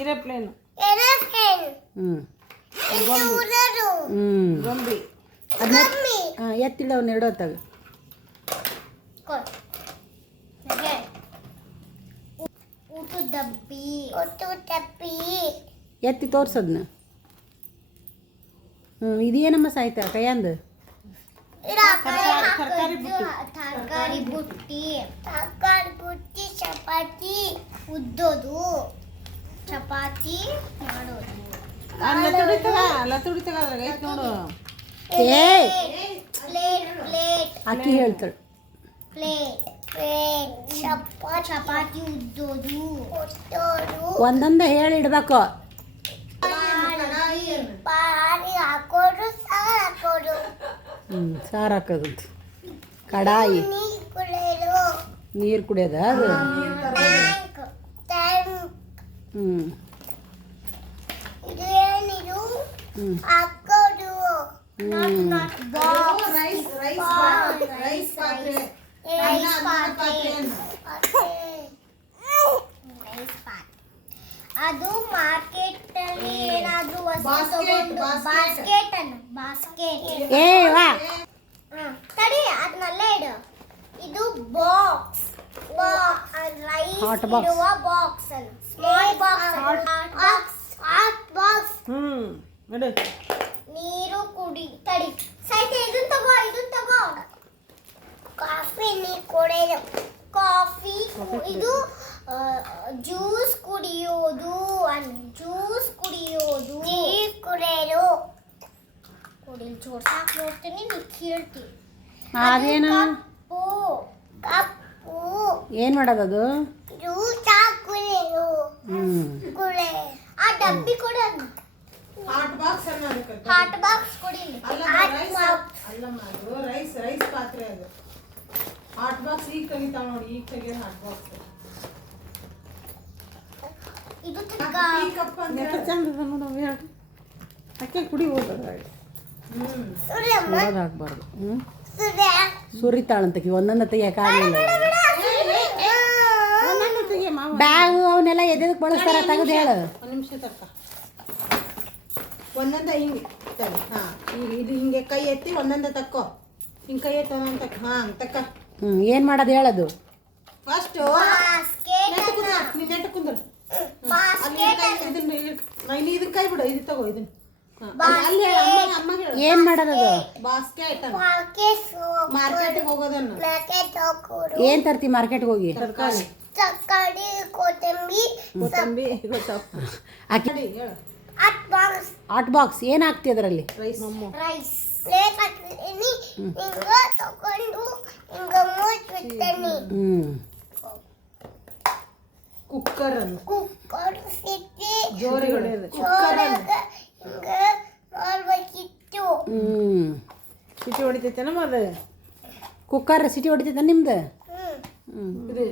Aeroplane. ಗೊಂಬಿ. ಎತ್ತಿಲ್ಲ ಅವ್ನು ಎರಡು ಹೊತ್ತಾಗ ಎತ್ತಿ ತೋರ್ಸದ್ನ. ಇದೇನಮ್ಮ ಸಾಯ್ತ ಕೈಯಂದು ತರಕಾರಿ ಬುಟ್ಟಿ ಚಪಾತಿ ಉದ್ದೋದು ಚಪಾತಿ ಮಾಡೋದು. ಅಲ್ಲ ತುಡಿತಗ ಅದ್ರಾಗ ಐತ್ ನೋಡು. ಅಕ್ಕಿ ಹೇಳ್ತಾಳೆ ಚಪಾತಿ ಉದ್ದೋದು ಒಂದೊಂದ ಹೇಳಿಡ್ಬೇಕು. ಹಾಕೋದು ಹಾಕೋದು ಸಾರು ಹಾಕೋದಂತ. ಕಡಾಯಿ ನೀರು ಕುಡಿಯೋದ ಅದು. ಹಾಕೋದು ಅದು ಮಾರ್ಕೆಟ್ ಅಲ್ಲಿ ಏನಾದ್ರೂ ಬಾಸ್ಕೆಟ್ ತಡಿ ಅದನ್ನಲ್ಲೇ ಇಡು. ಇದು ಬಾಕ್ಸ್ ರೈಸ್ ಇಡುವ ಬಾಕ್ಸ್ ಸ್ಮಾಲ್ ಬಾಕ್ಸ್ ನಡಿ. ನೀರು ಕುಡಿ ತಡಿ ಸೈತೆ ಇದನ್ನ ತಗೋ ಕಾಫಿ ನೀರು ಕುಡಿಯೋದು ಕಾಫಿ ಇದು ಜ್ಯೂಸ್ ಕುಡಿಯೋದು ನೀರು ಕುಡಿಯೋದು ಕುಡಿಲ್ ಜೋಡ್ಸಾಕ್ ನೋಡ್ತೀನಿ ನೀ ಕೇಳ್ತೀನಿ. ಅದೇನು ಕಪ್ಪು ಏನು ಮಾಡೋದದು? ಜ್ಯೂಸ್ ಕುಡಿಯೋದು ಕುಡಿ ಆ ಡಬ್ಬಿ ಕೊಡು ಅದನ್ನ. ಹಾಟ್ ಬಾಕ್ಸ್ ಅನ್ನ ಹಾಟ್ ಬಾಕ್ಸ್ ಕೊಡಿಲಿ. ಅಲ್ಲಮ್ಮ ಅದು ರೈಸ್ ಪಾತ್ರೆ ಅದು. ಹಾಟ್ ಬಾಕ್ಸ್ ಈಗ ತೆಗಿತಾವ ನೋಡಿ, ಈಗ ತೆಗಿಯೋ ಹಾಟ್ ಬಾಕ್ಸ್. ಇದು ಟೀ ಕಪ್ ಅಂತ ಚಂದ ನೋಡು ಹೇಳಿ. ಅಕ್ಕೆ ಕುಡಿ ಹೋಗೋದ್ರಾಗ ಹಾಕ್ಬಾರ್ದು. ಸುರಿತಾಳಂತಕಿ ಒಂದೊಂದ ತೆಗಿಯಕ್ಕಾಗಲಿಲ್ಲ. ಬ್ಯಾಗ್ ಅವನ್ನೆಲ್ಲ ಎದೆದಕ್ಕೆ ಬಳಸ್ತಾರ ತೆಗೆದು ಹೇಳು. ಒಂದು ನಿಮಿಷ ತಕ್ಕ ಒಂದೊಂದ ಹಿಂಗೆ ತಡಿ. ಹಾಂ ಈಗ ಇದು ಹಿಂಗೆ ಕೈ ಎತ್ತಿ ಒಂದೊಂದ ತಕ್ಕೋ. ಹಿಂಗೆ ಕೈ ಎತ್ತಿ ಒಂದೊಂದು ತಕ್ಕ. ಹಾಂ ತಕ್ಕ. ಏನು ಮಾಡೋದು ಹೇಳೋದು? ಫಸ್ಟು ನೆಟ್ಟು ಕುಂದ್ರು. ಇದನ್ನ ಕೈ ಬಿಡು, ಇದು ತಗೋ ಇದನ್ನ. ಏನು ಮಾಡೋದು? ಬಾಸ್ಕೆಟ್ ಮಾರ್ಕೆಟ್ಗೆ ಹೋಗೋದನ್ನು. ಏನು ತರ್ತಿ ಮಾರ್ಕೆಟ್ಗೆ ಹೋಗಿ? ತರಕಾರಿ ಕೊತ್ತಂಬರಿ ಅಕ್ಕಿ ಹೇಳು. ಹಾಟ್ ಬಾಕ್ಸ್ ಏನು ಹಾಕ್ತಿ ಅದರಲ್ಲಿ? ರೈಸ್ ಪ್ಲೇಟ್ ಹಾಕ್ತೀನಿ ಹಿಂಗ ತಗೊಂಡು ಹಿಂಗ ಮುಚ್ಚಿಡ್ತೀನಿ. ಕುಕ್ಕರ್ ಸಿಟ್ಟಿ ಜೋರಿ ಹಿಂಗ ಮಾಡ್ಬೇಕಿತ್ತು. ಸಿಟಿ ಹೊಡಿತೈತೇನಮ್ಮ ಅದು? ಕುಕ್ಕರ್ ಸಿಟಿ ಹೊಡಿತೈತೆ ನಿಮ್ದು? ಇದು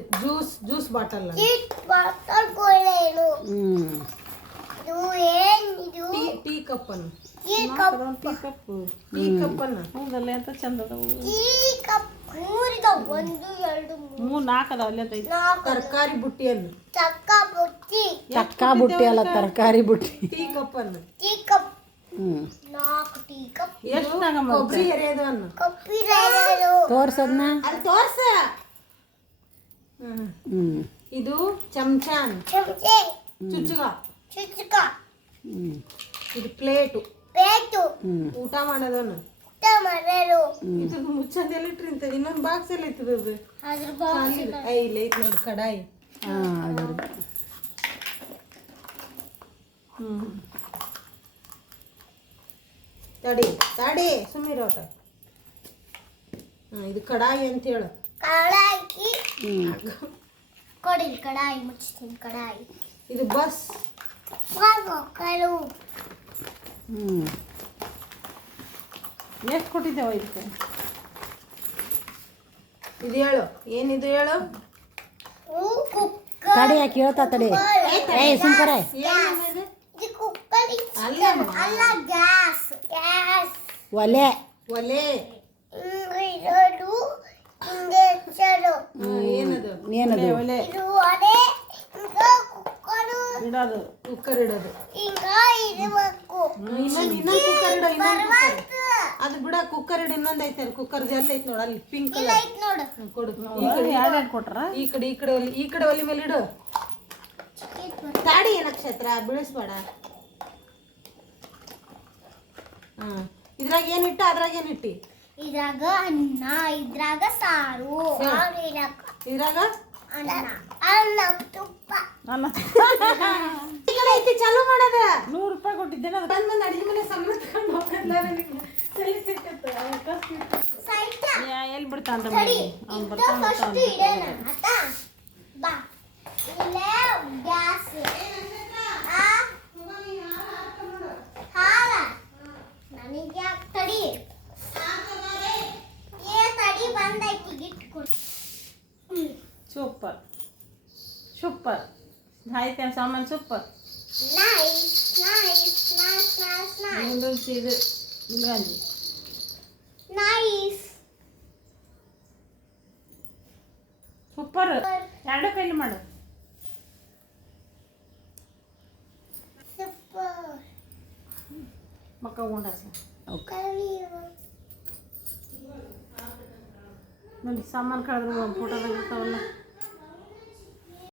ಜ್ಯೂಸ್ ಬಾಟಲ್ ಬಾಟಲ್ ಕೊಡೇನು ಇದು ಏನಿದು? ಟೀ ಕಪ್ ಅನ್ನು. ಟೀ ಕಪ್ ಅನ್ನು ಹೌದಲ್ಲ ಅಂತ ಚಂದ ಅದಾವು. Tea cup ಮೂರಿದಾವ. 1 2 3 4 ಅದಾವ. ಅಲ್ಲೇ ಐತಿ ತರಕಾರಿ ಬುಟ್ಟಿಯನ್ನು. ಚಕ್ಕ ಬುಟ್ಟಿ ಅಲ್ಲ, ತರಕಾರಿ ಬುಟ್ಟಿ. ಟೀ ಕಪ್ ಅನ್ನು. 4 ಟೀ ಕಪ್. ಎಷ್ಟು ಕೊಬ್ಬರಿ ಎರೆಯೋದು ಅನ್ನು ತೋರ್ಸದ್ನ ಅಲ್ಲಿ ತೋರ್ಸ. ಇದು ಚಮಚ ಚುಚ್ಚುಗ. ಇದು ಪ್ಲೇಟು ಊಟ ಮಾಡೋದನ್ನು. ಇದು ಮುಚ್ಚಂದೆಲ್ಲ ಇಟ್ಟಿರ್ತದೆ. ಇನ್ನೊಂದು ಬಾಕ್ಸ್ ಎಲ್ಲ ಇರ್ತದೆ ಅದು. ಇಲ್ಲ ಐತ್ ನೋಡಿ ಕಡಾಯಿ. ತಡಿ ಸುಮ್ಮಿರೋಟ. ಇದು ಕಡಾಯಿ ಅಂತ ಹೇಳು. ಕಡಾಯಿ ಮುಚ್ಚಿಸ್ತೀನಿ. ಕಡಾಯಿ ಇದು ಬಸ್. ಎಷ್ಟು ಕೊಟ್ಟಿದ್ದೇವ ಇದಕ್ಕೆ? ಇದು ಹೇಳು, ಏನಿದು ಹೇಳು? ತಡಿ ಯಾಕೆ ಹೇಳ್ತಾ ತಡಿ. ಸುಮ್ಕರೆ ಒಲೆ. ಏನದು? ಏನದು? ಒಲೆ. ಇಡೋದು ಕುಕ್ಕರ್ ಇಡೋದು. ಹಿಂಗ ಇಡಬೇಕು. ಇನ್ನೊಂದು ಕುಕ್ಕರ್ ಇಡೋ, ಇನ್ನೊಂದು ಕುಕ್ಕರ್. ಅದು ಬಿಡ, ಕುಕ್ಕರ್ ಇಡು. ಇನ್ನೊಂದು ಐತೆ ಅಲ್ಲಿ ಕುಕ್ಕರ್ ಜಲ್ ಐತೆ ನೋಡು ಅಲ್ಲಿ ಪಿಂಕ್ ಕಲರ್. ಐತ್ ನೋಡು. ಕೊಡು. ಎರಡು ಕೊಟ್ರ ಈ ಕಡೆ ಒಲಿ ಮೇಲೆ ಇಡು. ತಾಡಿ ನಕ್ಷತ್ರ ಬೀಳಿಸ್ಬೇಡ. ಇದ್ರಾಗ ಏನಿಟ್ಟ, ಅದ್ರಾಗ ಏನಿಟ್ಟಿ? ಇದ್ರಾಗ ಅನ್ನ, ಇದ್ರಾಗ ಸಾರು, ಇದ್ರಾಗ ಅನ್ನ ತುಪ್ಪ. ಅಲ್ಲ ಐತಿ ಚಾಲು ಮಾಡದ. 100 ರೂಪಾಯಿ ಕೊಟ್ಟಿದ್ದೇನೆ ಅದಕ್ಕೆ. ಬಂದ್ ಅಡಿಗೆ ಮನೆ ಸಂಬಳ ತಗೊಂಡು ಹೋಗಲ್ಲ ನನಗೆ. ಎಲ್ಲಿ ಬಿಡ್ತಾನ್ರಿ ಅವ್ನು ಫಸ್ಟ್ ಇಡೋಣ ಆತಾ. ಬಾ ಇಲ್ಲೇ ಗ್ಯಾಸ್ ಹಾಲ ನನಗೆ ಯಾಕೆ ತಡಿ ತಡಿ ಬಂದೈತಿ ಇಟ್ಕೊಡು. ಸೂಪರ್ ಸೂಪರ್ ಆಯ್ತು ಸಾಮಾನು super. Nice nice nice nice nice noodles ಇದು ಇಲ್ವಂಜಿ ನೈಸ್ ಸೂಪರ್. ಎರಡು ಕೈಲಿ ಮಾಡು. ಸೂಪರ್ ಮಕ್ಕ ಉಂಡಾಸ ನೋಡಿ ಸಾಮಾನು ಕಳೆದ್ರೆ ಫೋಟೋದಾಗ ಇರ್ತಾವಲ್ಲ.